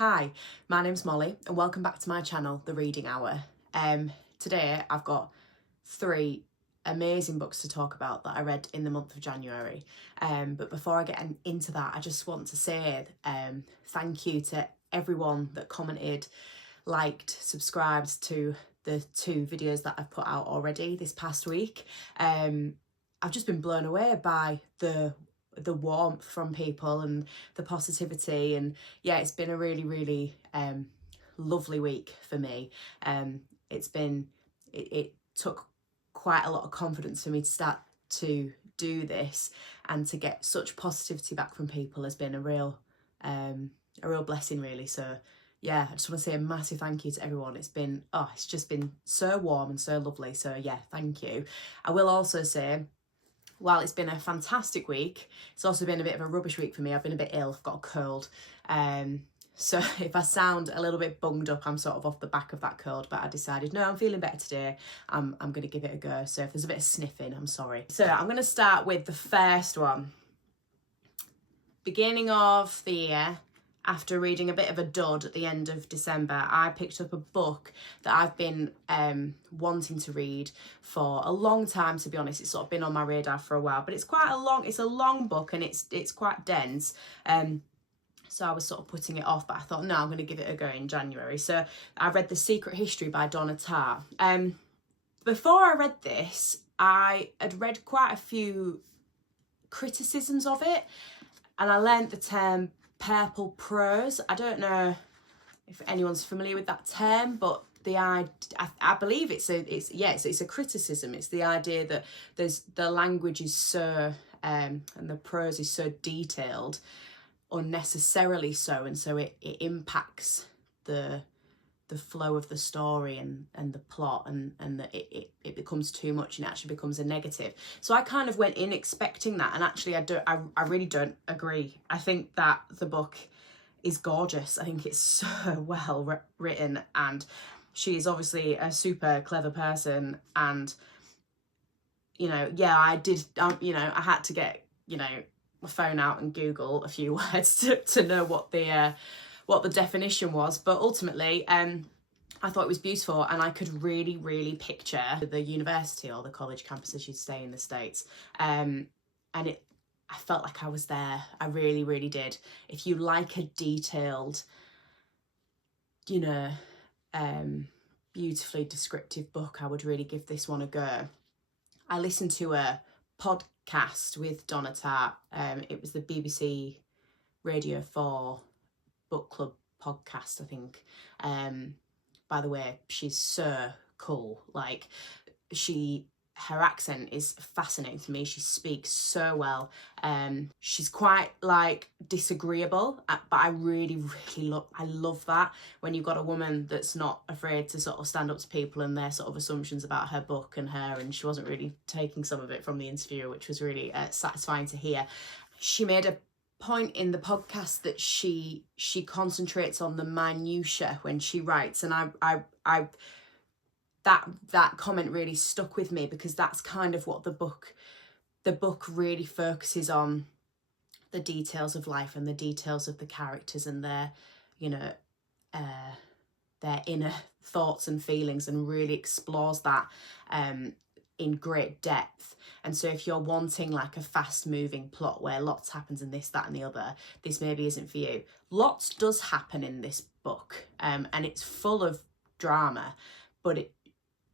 Hi, my name's Molly and welcome back to my channel, The Reading Hour. Today I've got 3 amazing books to talk about that I read in the month of January. But before I get into that, I just want to say thank you to everyone that commented, liked, subscribed to the 2 videos that I've put out already this past week. I've just been blown away by the warmth from people and the positivity, and yeah, it's been a really lovely week for me. It took quite a lot of confidence for me to start to do this, and to get such positivity back from people has been a real blessing, really. So yeah, I just want to say a massive thank you to everyone. It's just been so warm and so lovely. So yeah, thank you. I will also say, while it's been a fantastic week, it's also been a bit of a rubbish week for me. I've been a bit ill, I've got a cold. So if I sound a little bit bunged up, I'm sort of off the back of that cold, but I decided, no, I'm feeling better today. I'm going to give it a go. So if there's a bit of sniffing, I'm sorry. So I'm going to start with the first one. Beginning of the year, after reading a bit of a dud at the end of December, I picked up a book that I've been wanting to read for a long time, to be honest. It's sort of been on my radar for a while, but it's a long book, and it's quite dense. So I was sort of putting it off, but I thought, no, I'm going to give it a go in January. So I read The Secret History by Donna Tartt. Before I read this, I had read quite a few criticisms of it, and I learnt the term purple prose. I don't know if anyone's familiar with that term, but I believe it's a criticism. It's the idea that the language is so and the prose is so detailed, unnecessarily so, and so it impacts the flow of the story and the plot, and that it becomes too much, and it actually becomes a negative. So I kind of went in expecting that, and actually I really don't agree. I think that the book is gorgeous. I think it's so well written, and she is obviously a super clever person. And I had to get my phone out and Google a few words to know what the definition was, but ultimately I thought it was beautiful, and I could really picture the university, or the college campus as you'd say in the States, and I felt like I was there. I really did. If you like a detailed, beautifully descriptive book, I would really give this one a go. I listened to a podcast with Donna Tartt. It was the BBC Radio 4 book club podcast, I think. By the way, she's so cool. Like, her accent is fascinating to me. She speaks so well. She's quite disagreeable, but I really love that when you've got a woman that's not afraid to sort of stand up to people and their sort of assumptions about her book and her, and she wasn't really taking some of it from the interviewer, which was really satisfying to hear. She made a point in the podcast that she concentrates on the minutiae when she writes, and I that comment really stuck with me, because that's kind of what the book really focuses on: the details of life and the details of the characters and their inner thoughts and feelings, and really explores that in great depth. And so if you're wanting like a fast moving plot where lots happens and this, that and the other, this maybe isn't for you. Lots does happen in this book, and it's full of drama, but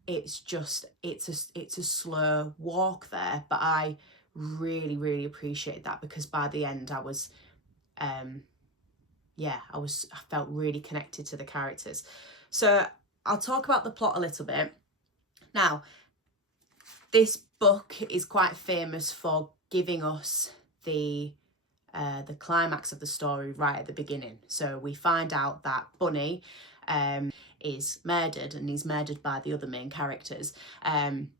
it's a slow walk there. But I really appreciate that, because by the end I was I felt really connected to the characters. So I'll talk about the plot a little bit. Now, this book is quite famous for giving us the climax of the story right at the beginning. So we find out that Bunny is murdered, and he's murdered by the other main characters. And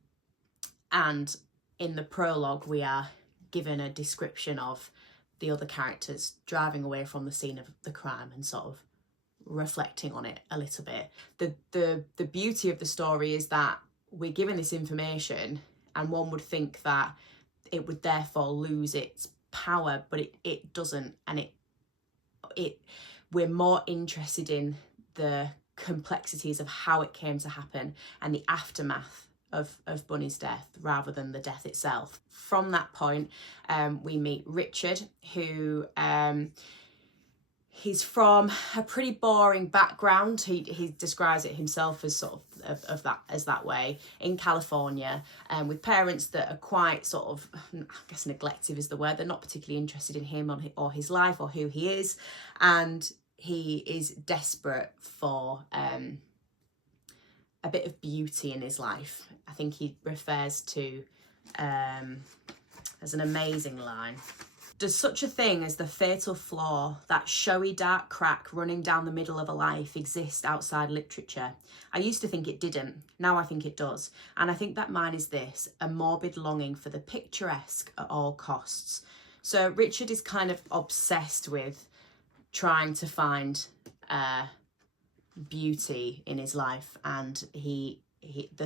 in the prologue, we are given a description of the other characters driving away from the scene of the crime and sort of reflecting on it a little bit. The beauty of the story is that we're given this information, and one would think that it would therefore lose its power, but it doesn't. And we're more interested in the complexities of how it came to happen and the aftermath of Bunny's death rather than the death itself. From that point, we meet Richard, who he's from a pretty boring background. He describes it himself as sort of that way, in California, with parents that are quite sort of, I guess neglective is the word. They're not particularly interested in him or his life or who he is, and he is desperate for a bit of beauty in his life. I think he refers to as an amazing line. Does such a thing as the fatal flaw, that showy dark crack running down the middle of a life, exist outside literature? I used to think it didn't. Now I think it does. And I think that mine is this, a morbid longing for the picturesque at all costs. So Richard is kind of obsessed with trying to find beauty in his life, and the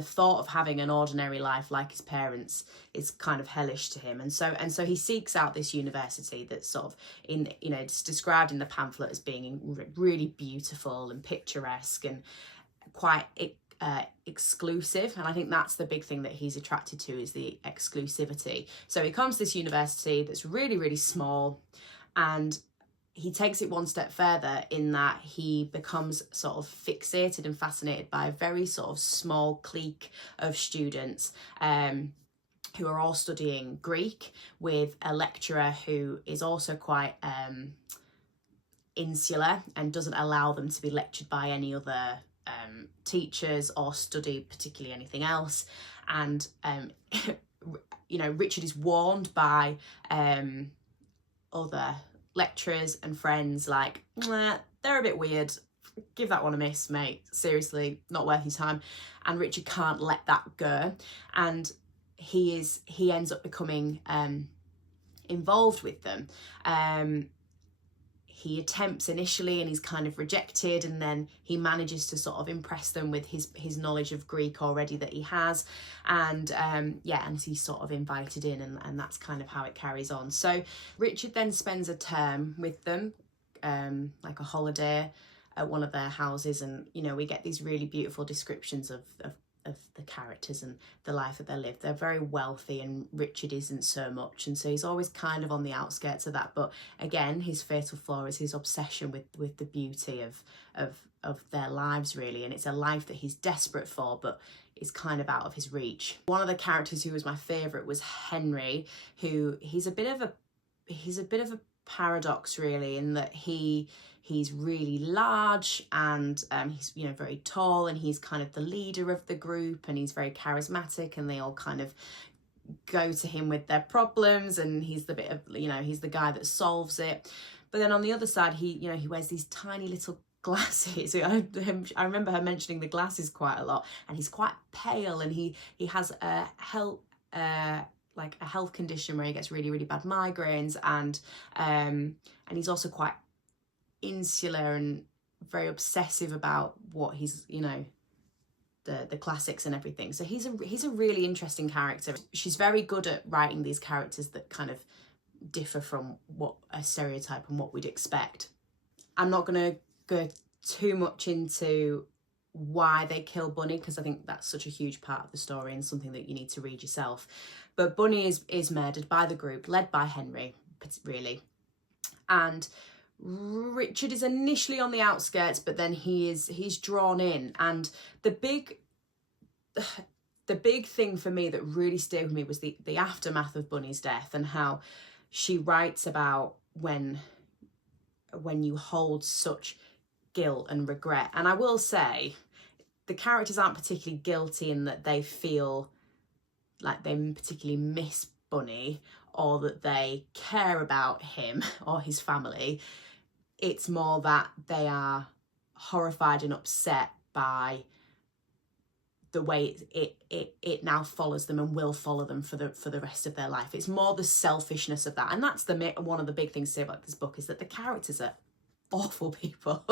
thought of having an ordinary life like his parents is kind of hellish to him, and so he seeks out this university that's sort of it's described in the pamphlet as being really beautiful and picturesque and quite exclusive, and I think that's the big thing that he's attracted to, is the exclusivity. So he comes to this university that's really, really small, and he takes it one step further in that he becomes sort of fixated and fascinated by a very sort of small clique of students who are all studying Greek, with a lecturer who is also quite insular and doesn't allow them to be lectured by any other teachers or study particularly anything else. And Richard is warned by other lecturers and friends, like, they're a bit weird, give that one a miss, mate, seriously, not worth your time. And Richard can't let that go, and he ends up becoming involved with them. He attempts initially and he's kind of rejected, and then he manages to sort of impress them with his knowledge of Greek already that he has, and and he's sort of invited in, and that's kind of how it carries on. So Richard then spends a term with them, like a holiday at one of their houses, and we get these really beautiful descriptions of the characters and the life that they live. They're very wealthy, and Richard isn't so much, and so he's always kind of on the outskirts of that. But again, his fatal flaw is his obsession with the beauty of their lives, really, and it's a life that he's desperate for, but is kind of out of his reach. One of the characters who was my favourite was Henry, who he's a bit of a paradox, really, in that he's really large, and he's very tall, and he's kind of the leader of the group, and he's very charismatic, and they all kind of go to him with their problems, and he's the bit of he's the guy that solves it. But then on the other side, he wears these tiny little glasses. I remember her mentioning the glasses quite a lot, and he's quite pale, and he has a health condition where he gets really, really bad migraines, and he's also quite insular and very obsessive about what he's the classics and everything. So he's a really interesting character. She's very good at writing these characters that kind of differ from what a stereotype and what we'd expect. I'm not going to go too much into why they kill Bunny, because I think that's such a huge part of the story and something that you need to read yourself. But Bunny is murdered by the group, led by Henry, really. And Richard is initially on the outskirts, but then he's drawn in. And the big thing for me that really stayed with me was the aftermath of Bunny's death, and how she writes about when you hold such guilt and regret. And I will say, the characters aren't particularly guilty in that they feel like they particularly miss Bunny, or that they care about him or his family. It's more that they are horrified and upset by the way it now follows them and will follow them for the rest of their life. It's more the selfishness of that, and that's one of the big things to say about this book, is that the characters are awful people.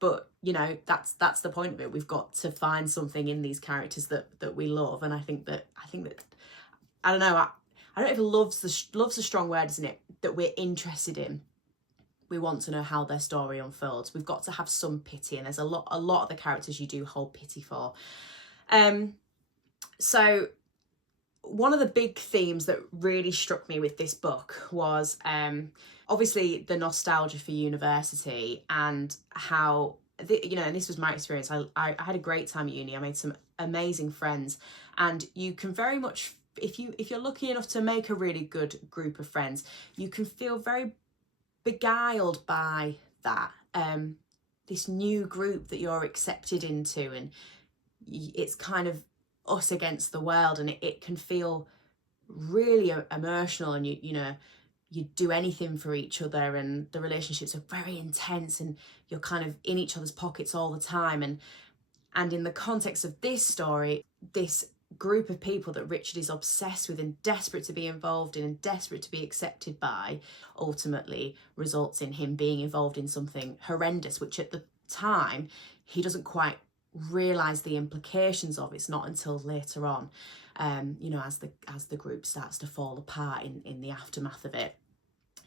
But that's the point of it. We've got to find something in these characters that we love, and I think that I don't know if love's a strong word, isn't it? That we're interested in. We want to know how their story unfolds. We've got to have some pity, and there's a lot of the characters you do hold pity for. So one of the big themes that really struck me with this book was obviously the nostalgia for university, and how, you know, and this was my experience. I had a great time at uni. I made some amazing friends, and you can very much, if you're lucky enough to make a really good group of friends, you can feel very beguiled by that, this new group that you're accepted into, and it's kind of us against the world, and it can feel really emotional, and you do anything for each other, and the relationships are very intense, and you're kind of in each other's pockets all the time. And in the context of this story, this group of people that Richard is obsessed with and desperate to be involved in and desperate to be accepted by, ultimately results in him being involved in something horrendous, which at the time he doesn't quite realise the implications of. It's not until later on, you know, as the group starts to fall apart in the aftermath of it,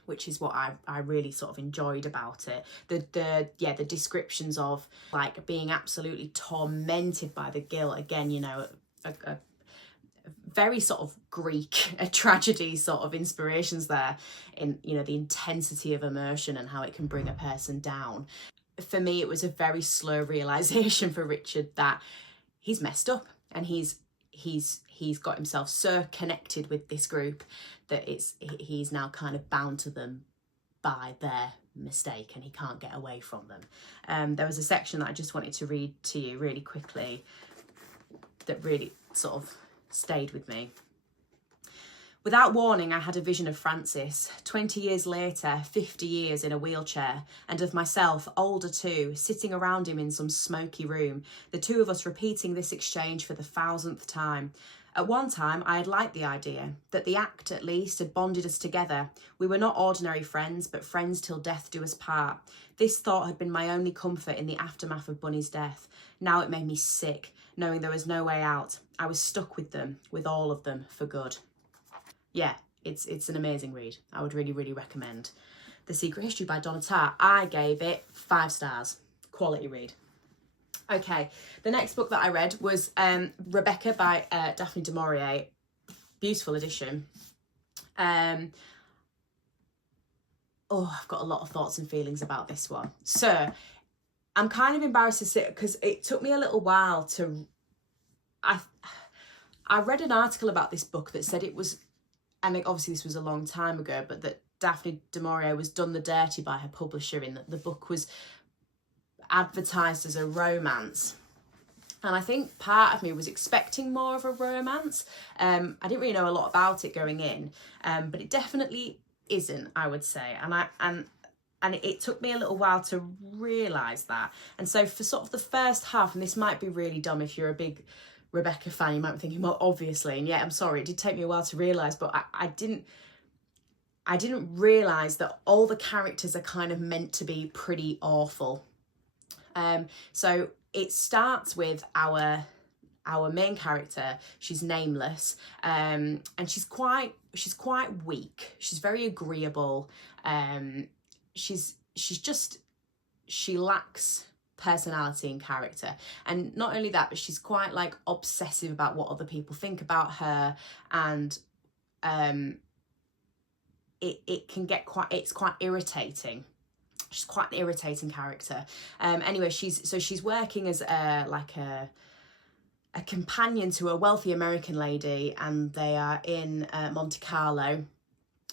which is what I really sort of enjoyed about it. The descriptions of like being absolutely tormented by the guilt, again, you know, a very sort of Greek, a tragedy sort of inspirations there, in, you know, the intensity of immersion and how it can bring a person down. For me, it was a very slow realization for Richard that he's messed up, and he's got himself so connected with this group that he's now kind of bound to them by their mistake, and he can't get away from them. There was a section that I just wanted to read to you really quickly that really sort of stayed with me. Without warning, I had a vision of Francis, 20 years later, 50 years in a wheelchair, and of myself, older too, sitting around him in some smoky room, the two of us repeating this exchange for the 1000th time. At one time, I had liked the idea, that the act, at least, had bonded us together. We were not ordinary friends, but friends till death do us part. This thought had been my only comfort in the aftermath of Bunny's death. Now it made me sick, knowing there was no way out. I was stuck with them, with all of them, for good. Yeah, it's an amazing read. I would really, really recommend The Secret History by Donna Tartt. I gave it 5 stars. Quality read. Okay, the next book that I read was Rebecca by Daphne du Maurier. Beautiful edition. I've got a lot of thoughts and feelings about this one. So, I'm kind of embarrassed to say, because it took me a little while to... I read an article about this book that said it was, and obviously this was a long time ago, but that Daphne du Maurier was done the dirty by her publisher, in that the book was advertised as a romance. And I think part of me was expecting more of a romance. I didn't really know a lot about it going in, but it definitely isn't, I would say. And it took me a little while to realise that. And so for sort of the first half, and this might be really dumb if you're a big Rebecca fan, you might be thinking, well, obviously, and yeah, I'm sorry, it did take me a while to realise, but I didn't realise that all the characters are kind of meant to be pretty awful. So it starts with our main character. She's nameless, and she's quite weak. She's very agreeable. She lacks personality and character, and not only that, but she's quite like obsessive about what other people think about her, and it's quite irritating. She's quite an irritating character. Anyway, she's working as a companion to a wealthy American lady, and they are in Monte Carlo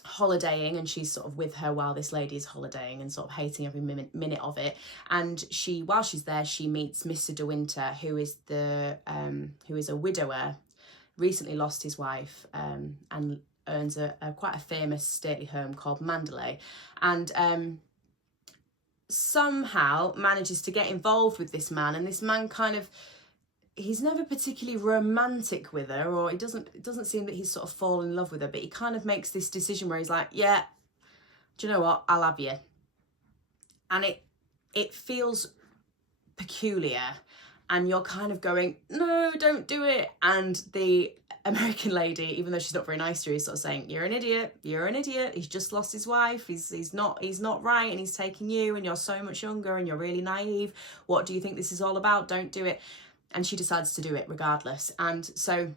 holidaying, and she's sort of with her while this lady is holidaying and sort of hating every minute of it. And while she's there, she meets Mr. De Winter, who is a widower, recently lost his wife, and owns quite a famous stately home called Mandalay, and somehow manages to get involved with this man. And this man he's never particularly romantic with her, or it doesn't seem that he's sort of fallen in love with her, but he kind of makes this decision where he's like, yeah, do you know what, I'll have you. And it feels peculiar, and you're kind of going, no, don't do it. And the American lady, even though she's not very nice to you, is sort of saying, you're an idiot, he's just lost his wife, he's not right, and he's taking you, and you're so much younger, and you're really naive. What do you think this is all about? Don't do it. And she decides to do it regardless. And so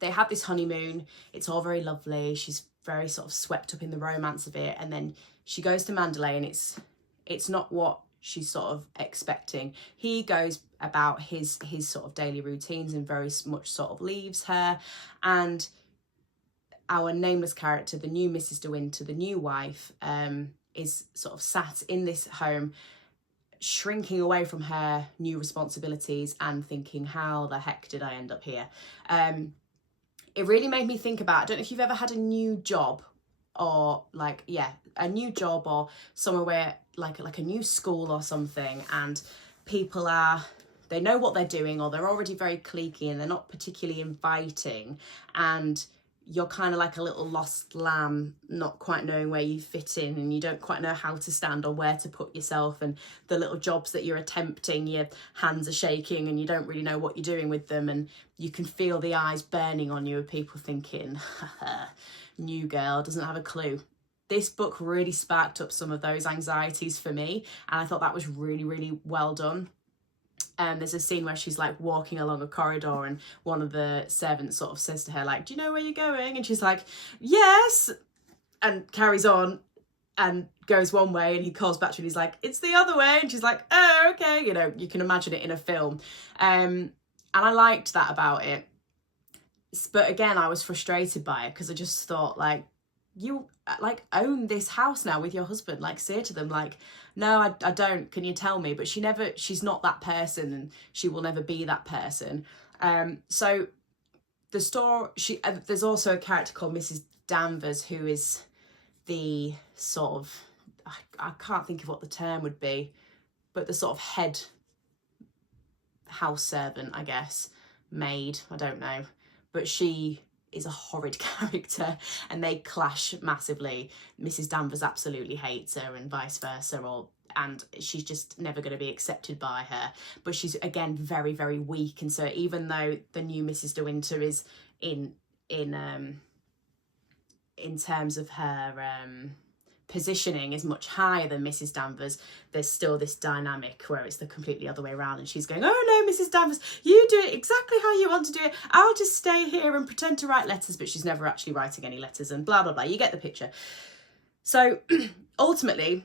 they have this honeymoon. It's all very lovely. She's very sort of swept up in the romance of it. And then she goes to Mandalay, and it's not what she's sort of expecting. He goes about his sort of daily routines and very much sort of leaves her. And our nameless character, the new Mrs. De Winter, the new wife, is sort of sat in this home, shrinking away from her new responsibilities and thinking, how the heck did I end up here? It really made me think about, I don't know if you've ever had a new job, or like, yeah, a new job, or somewhere where like a new school or something, and people they know what they're doing, or they're already very cliquey and they're not particularly inviting, and you're kind of like a little lost lamb, not quite knowing where you fit in, and you don't quite know how to stand or where to put yourself, and the little jobs that you're attempting, your hands are shaking and you don't really know what you're doing with them, and you can feel the eyes burning on you of people thinking, new girl, doesn't have a clue. This book really sparked up some of those anxieties for me, and I thought that was really, really well done. There's a scene where she's like walking along a corridor, and one of the servants sort of says to her, like, do you know where you're going? And she's like, yes, and carries on and goes one way, and he calls back to her and he's like, it's the other way, and she's like, oh, okay, you know, you can imagine it in a film. And I liked that about it, but again, I was frustrated by it, because I just thought, like, you like own this house now with your husband, like say to them, like, no, I don't, can you tell me? But she's not that person, and she will never be that person. So the story, there's also a character called Mrs. Danvers, who is the sort of, I can't think of what the term would be, but the sort of head house servant, I guess, maid, I don't know, but she is a horrid character, and they clash massively. Mrs. Danvers absolutely hates her, and vice versa, and she's just never going to be accepted by her. But she's, again, very, very weak, and so even though the new Mrs. De Winter is in terms of her positioning is much higher than Mrs. Danvers, there's still this dynamic where it's the completely other way around, and she's going, oh no, Mrs. Danvers, you do it exactly how you want to do it, I'll just stay here and pretend to write letters, but she's never actually writing any letters, and blah blah blah, you get the picture. So ultimately,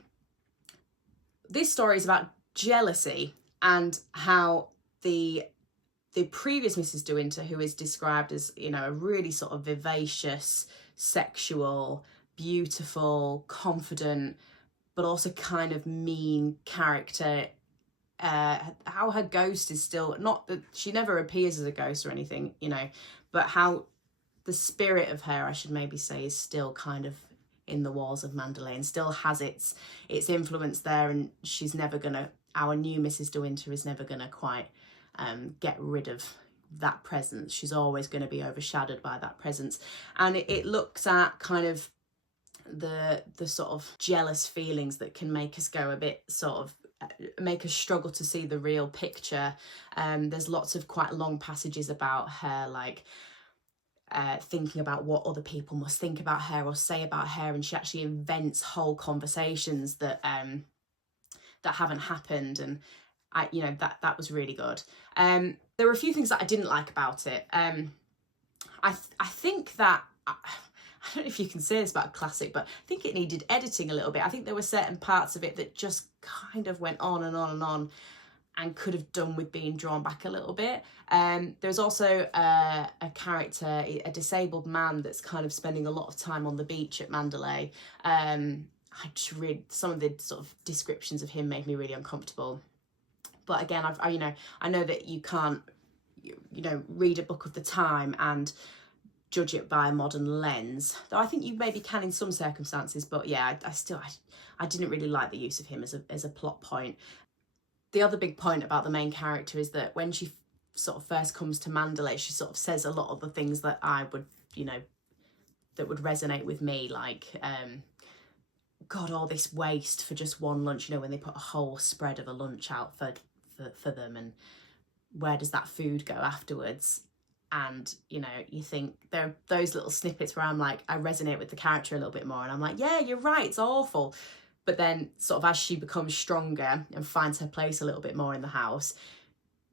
this story is about jealousy, and how the previous Mrs. De Winter, who is described as, you know, a really sort of vivacious, sexual, beautiful, confident, but also kind of mean character, how her ghost is still, not that she never appears as a ghost or anything, you know, but how the spirit of her, I should maybe say, is still kind of in the walls of Mandalay, and still has its influence there, and she's never gonna, our new Mrs. De Winter is never gonna quite get rid of that presence. She's always going to be overshadowed by that presence. And it looks at kind of the sort of jealous feelings that can make us go a bit sort of, make us struggle to see the real picture. There's lots of quite long passages about her, like thinking about what other people must think about her or say about her, and she actually invents whole conversations that haven't happened, and that was really good. There were a few things that I didn't like about it. I think that, I don't know if you can say this about a classic, but I think it needed editing a little bit. I think there were certain parts of it that just kind of went on and on and on, and could have done with being drawn back a little bit. There's also a character, a disabled man, that's kind of spending a lot of time on the beach at Mandalay. I just read some of the sort of descriptions of him made me really uncomfortable. But again, I know that you can't, read a book of the time and judge it by a modern lens, though I think you maybe can in some circumstances. But yeah, I didn't really like the use of him as a plot point. The other big point about the main character is that when she sort of first comes to Mandalay, she sort of says a lot of the things that I would, that would resonate with me, like, God, all this waste for just one lunch, when they put a whole spread of a lunch out for them, and where does that food go afterwards? And, you know, you think there are those little snippets where I'm like, I resonate with the character a little bit more, and I'm like, yeah, you're right, it's awful. But then sort of as she becomes stronger and finds her place a little bit more in the house,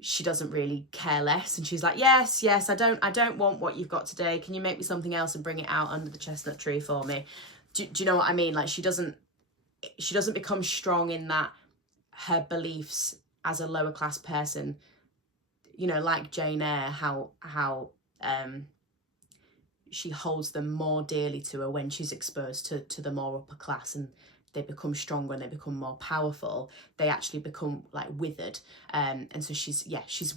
she doesn't really care less, and she's like, yes, I don't want what you've got today, can you make me something else and bring it out under the chestnut tree for me? Do you know what I mean? Like, she doesn't become strong in that her beliefs as a lower class person, you know, like Jane Eyre, how she holds them more dearly to her when she's exposed to the more upper class, and they become stronger and they become more powerful. They actually become like withered, and so she's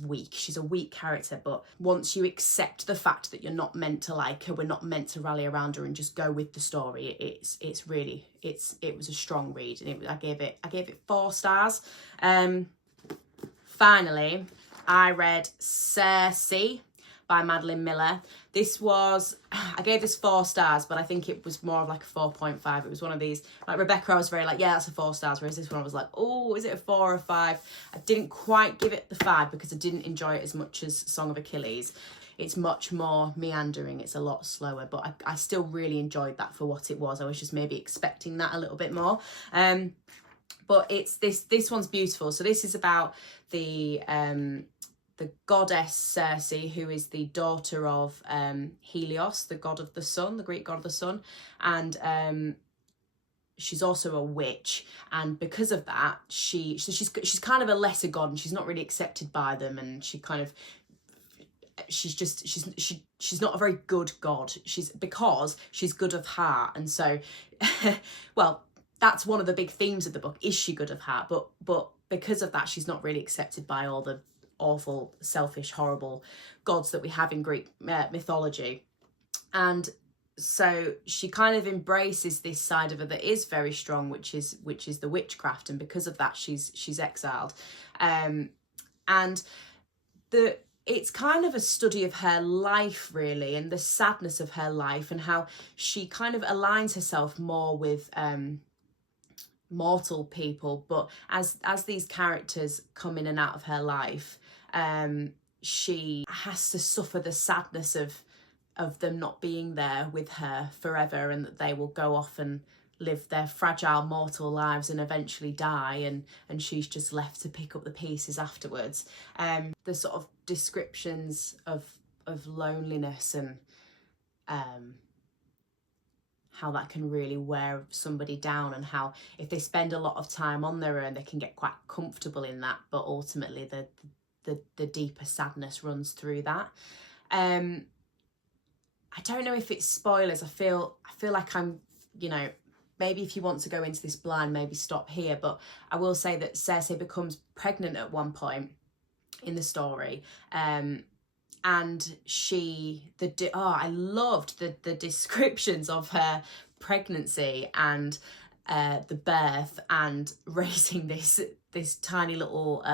weak. She's a weak character. But once you accept the fact that you're not meant to like her, we're not meant to rally around her and just go with the story, it was a strong read, and I gave it 4 stars. Finally, I read Circe by Madeline Miller. I gave this 4 stars, but I think it was more of like a 4.5. It was one of these, like Rebecca, I was very like, yeah, that's a 4 stars, whereas this one I was like, oh, is it a 4 or 5? I didn't quite give it the 5 because I didn't enjoy it as much as Song of Achilles. It's much more meandering, it's a lot slower, but I still really enjoyed that for what it was. I was just maybe expecting that a little bit more. But it's this one's beautiful. So this is about the goddess Circe, who is the daughter of Helios, the god of the sun, the Greek god of the sun, and she's also a witch, and because of that, she's kind of a lesser god, and she's not really accepted by them, and she's not a very good god. Because she's good of heart, and so well, that's one of the big themes of the book. Is she good of heart? But because of that, she's not really accepted by all the awful, selfish, horrible gods that we have in Greek mythology. And so she kind of embraces this side of her that is very strong, which is the witchcraft, and because of that, she's exiled. And it's kind of a study of her life, really, and the sadness of her life, and how she kind of aligns herself more with mortal people. But as these characters come in and out of her life, she has to suffer the sadness of them not being there with her forever, and that they will go off and live their fragile mortal lives and eventually die, and she's just left to pick up the pieces afterwards. The sort of descriptions of loneliness and how that can really wear somebody down, and how if they spend a lot of time on their own, they can get quite comfortable in that, but ultimately the deeper sadness runs through that. I don't know if it's spoilers. I feel like I'm, you know, maybe if you want to go into this blind, maybe stop here, but I will say that Circe becomes pregnant at one point in the story, and I loved the descriptions of her pregnancy and the birth and raising this tiny little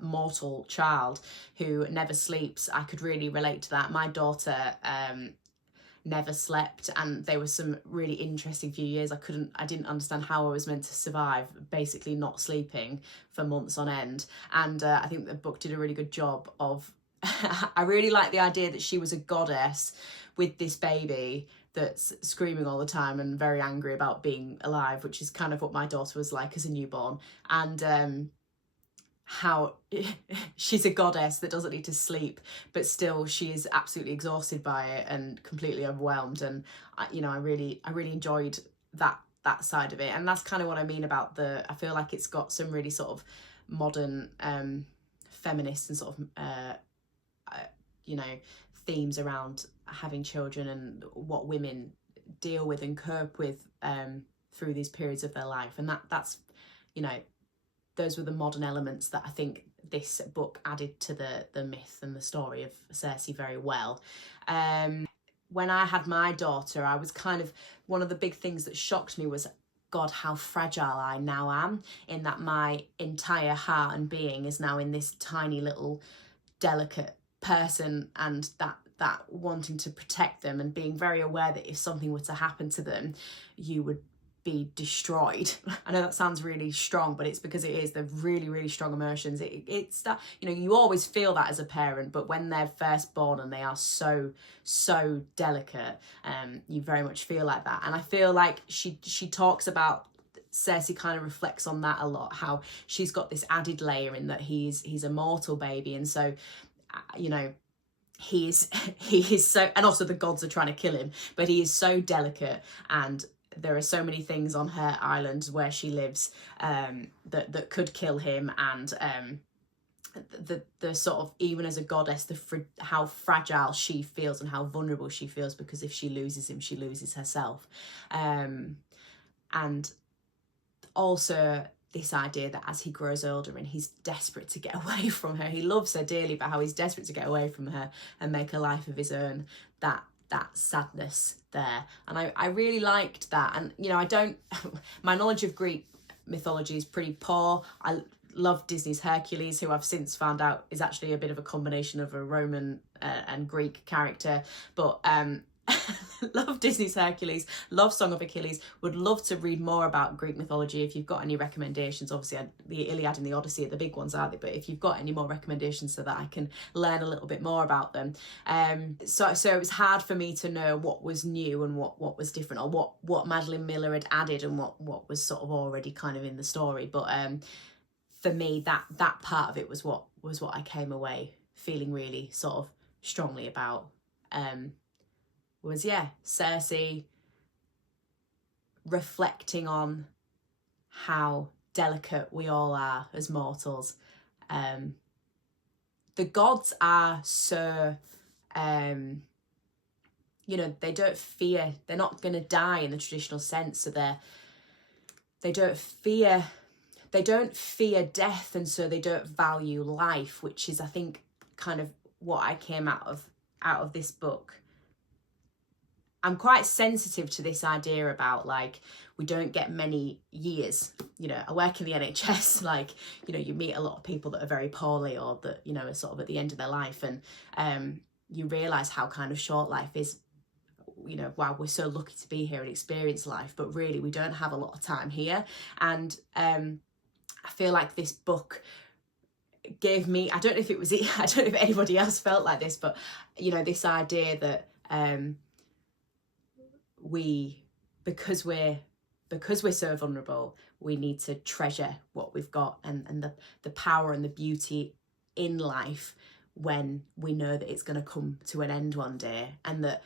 mortal child who never sleeps. I could really relate to that. My daughter never slept, and there was some really interesting few years I didn't understand how I was meant to survive basically not sleeping for months on end. And I think the book did a really good job of I really like the idea that she was a goddess with this baby that's screaming all the time and very angry about being alive, which is kind of what my daughter was like as a newborn. And how she's a goddess that doesn't need to sleep, but still she is absolutely exhausted by it and completely overwhelmed. And I really enjoyed that side of it. And that's kind of what I mean about I feel like it's got some really sort of modern feminist and sort of themes around having children and what women deal with and cope with through these periods of their life. And that's those were the modern elements that I think this book added to the myth and the story of Circe very well. When I had my daughter, I was kind of, one of the big things that shocked me was, God, how fragile I now am, in that my entire heart and being is now in this tiny little delicate person, and that wanting to protect them and being very aware that if something were to happen to them, you would be destroyed. I know that sounds really strong, but it's because it is. They're really, really strong emotions. It's that, you know, you always feel that as a parent, but when they're first born and they are so delicate, you very much feel like that. And I feel like she talks about, Cersei kind of reflects on that a lot, how she's got this added layer in that he's a mortal baby, and so, you know, he is so, and also the gods are trying to kill him, but he is so delicate, and there are so many things on her island where she lives that could kill him, and the sort of, even as a goddess, how fragile she feels and how vulnerable she feels, because if she loses him, she loses herself. And also this idea that as he grows older and he's desperate to get away from her, he loves her dearly, but how he's desperate to get away from her and make a life of his own, that sadness there. And I really liked that. And, you know, I don't, my knowledge of Greek mythology is pretty poor. I love Disney's Hercules, who I've since found out is actually a bit of a combination of a Roman and Greek character, but love Disney's Hercules, love Song of Achilles, would love to read more about Greek mythology. If you've got any recommendations, obviously the Iliad and the Odyssey are the big ones, aren't they? But if you've got any more recommendations so that I can learn a little bit more about them. So it was hard for me to know what was new and what was different, or what Madeline Miller had added and what was sort of already kind of in the story. But for me, that part of it was what I came away feeling really sort of strongly about. Was Cersei reflecting on how delicate we all are as mortals. The gods are so, you know, they don't fear, they're not going to die in the traditional sense, so they don't fear death, and so they don't value life, which is, I think, kind of what I came out of this book. I'm quite sensitive to this idea about, like, we don't get many years. You know, I work in the NHS, like, you know, you meet a lot of people that are very poorly, or that, you know, are sort of at the end of their life, and you realise how kind of short life is. You know, wow, we're so lucky to be here and experience life, but really we don't have a lot of time here. And I feel like this book gave me, I don't know if it was I don't know if anybody else felt like this, but, you know, this idea that because we're so vulnerable, we need to treasure what we've got, and the power and the beauty in life when we know that it's going to come to an end one day, and that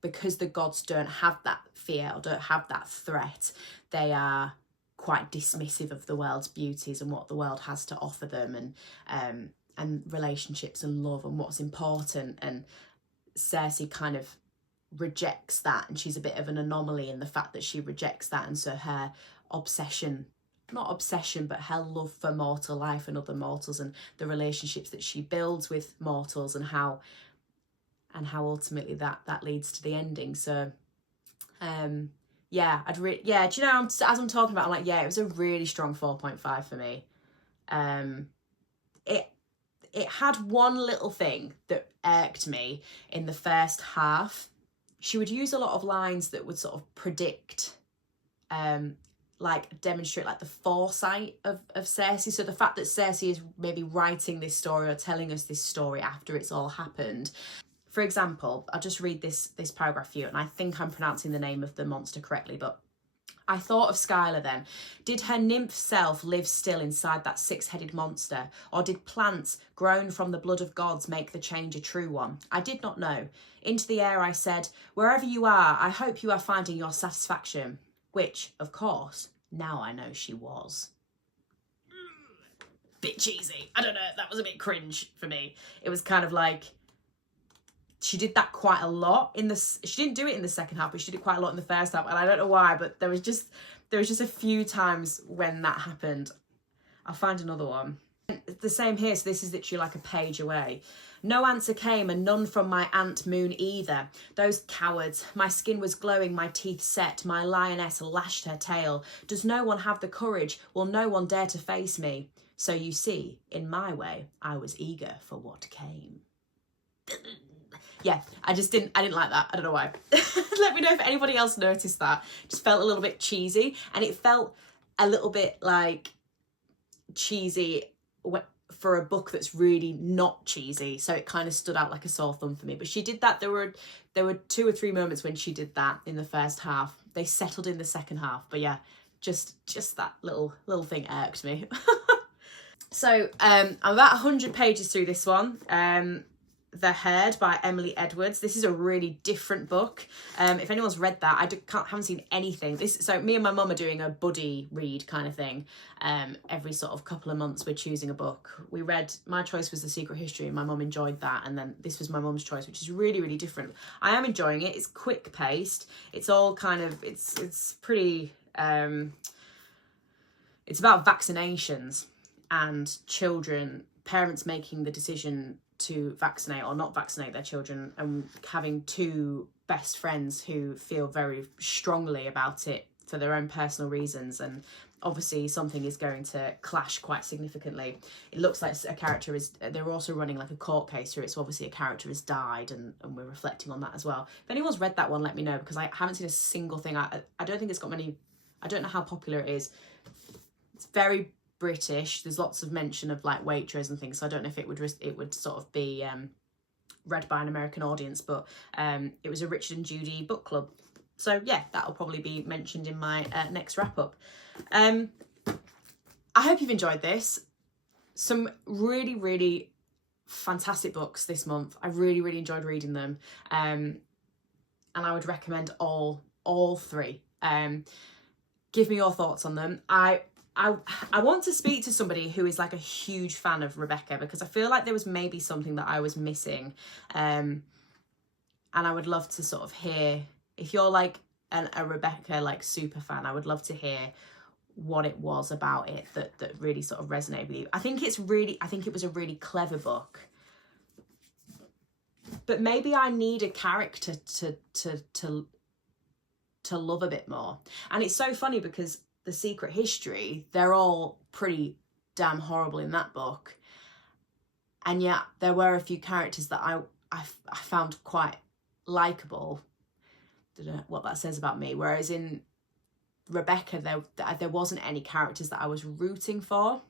because the gods don't have that fear or don't have that threat, they are quite dismissive of the world's beauties and what the world has to offer them, and relationships and love and what's important. And Cersei kind of rejects that, and she's a bit of an anomaly in the fact that she rejects that, and so her not obsession, but her love for mortal life and other mortals, and the relationships that she builds with mortals, and how ultimately that leads to the ending. So do you know, as I'm talking about, I'm like, it was a really strong 4.5 for me. It had one little thing that irked me in the first half. She would use a lot of lines that would sort of predict, like demonstrate like the foresight of Cersei. So the fact that Cersei is maybe writing this story or telling us this story after it's all happened. For example, I'll just read this paragraph for you, and I think I'm pronouncing the name of the monster correctly, but I thought of Skylar then. Did her nymph self live still inside that six-headed monster, or did plants grown from the blood of gods make the change a true one? I did not know. Into the air I said, wherever you are, I hope you are finding your satisfaction. Which, of course, now I know she was. Bit cheesy. I don't know, that was a bit cringe for me. It was kind of like, she did that quite a lot she didn't do it in the second half, but she did it quite a lot in the first half, and I don't know why, but there was just a few times when that happened. I'll find another one. The same here, so this is literally like a page away. No answer came, and none from my Aunt Moon either. Those cowards. My skin was glowing, my teeth set, my lioness lashed her tail. Does no one have the courage? Will no one dare to face me? So you see, in my way, I was eager for what came. yeah, I didn't like that. I don't know why. Let me know if anybody else noticed that. Just felt a little bit cheesy, and it felt a little bit like cheesy for a book that's really not cheesy, so it kind of stood out like a sore thumb for me. But she did that. There were 2 or 3 moments when she did that in the first half. They settled in the second half, but yeah, just that little thing irked me. So I'm about 100 pages through this one. The Herd by Emily Edwards. This is a really different book. If anyone's read that, haven't seen anything. So me and my mum are doing a buddy read kind of thing. Every sort of couple of months we're choosing a book. My choice was The Secret History, and my mum enjoyed that, and then this was my mum's choice, which is really, really different. I am enjoying it. It's quick paced. It's all kind of, it's pretty, it's about vaccinations and parents making the decision to vaccinate or not vaccinate their children, and having 2 best friends who feel very strongly about it for their own personal reasons, and obviously something is going to clash quite significantly. It looks like they're also running like a court case through it, so obviously a character has died, and we're reflecting on that as well. If anyone's read that one, let me know, because I haven't seen a single thing. I don't think it's got many, I don't know how popular it is. It's very British. There's lots of mention of like Waitrose and things, so I don't know if it would sort of be read by an American audience, but it was a Richard and Judy book club, so yeah, that'll probably be mentioned in my next wrap up. I hope you've enjoyed this. Some really, really fantastic books this month. I really, really enjoyed reading them, and I would recommend all 3. Give me your thoughts on them. I want to speak to somebody who is like a huge fan of Rebecca, because I feel like there was maybe something that I was missing, and I would love to sort of hear, if you're like a Rebecca like super fan, I would love to hear what it was about it that really sort of resonated with you. I think it was a really clever book, but maybe I need a character to love a bit more. And it's so funny because The Secret History, they're all pretty damn horrible in that book, and yet there were a few characters that I found quite likeable. Don't know what that says about me. Whereas in Rebecca, there wasn't any characters that I was rooting for.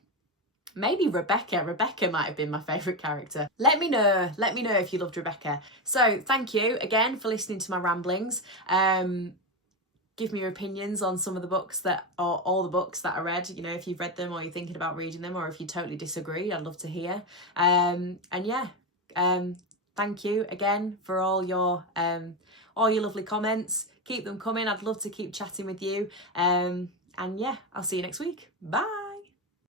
Maybe Rebecca might have been my favourite character. Let me know if you loved Rebecca. So thank you again for listening to my ramblings. Give me your opinions on some of the books or all the books that I read. You know, if you've read them or you're thinking about reading them, or if you totally disagree, I'd love to hear. And yeah, thank you again for all your lovely comments. Keep them coming. I'd love to keep chatting with you. And yeah, I'll see you next week. Bye.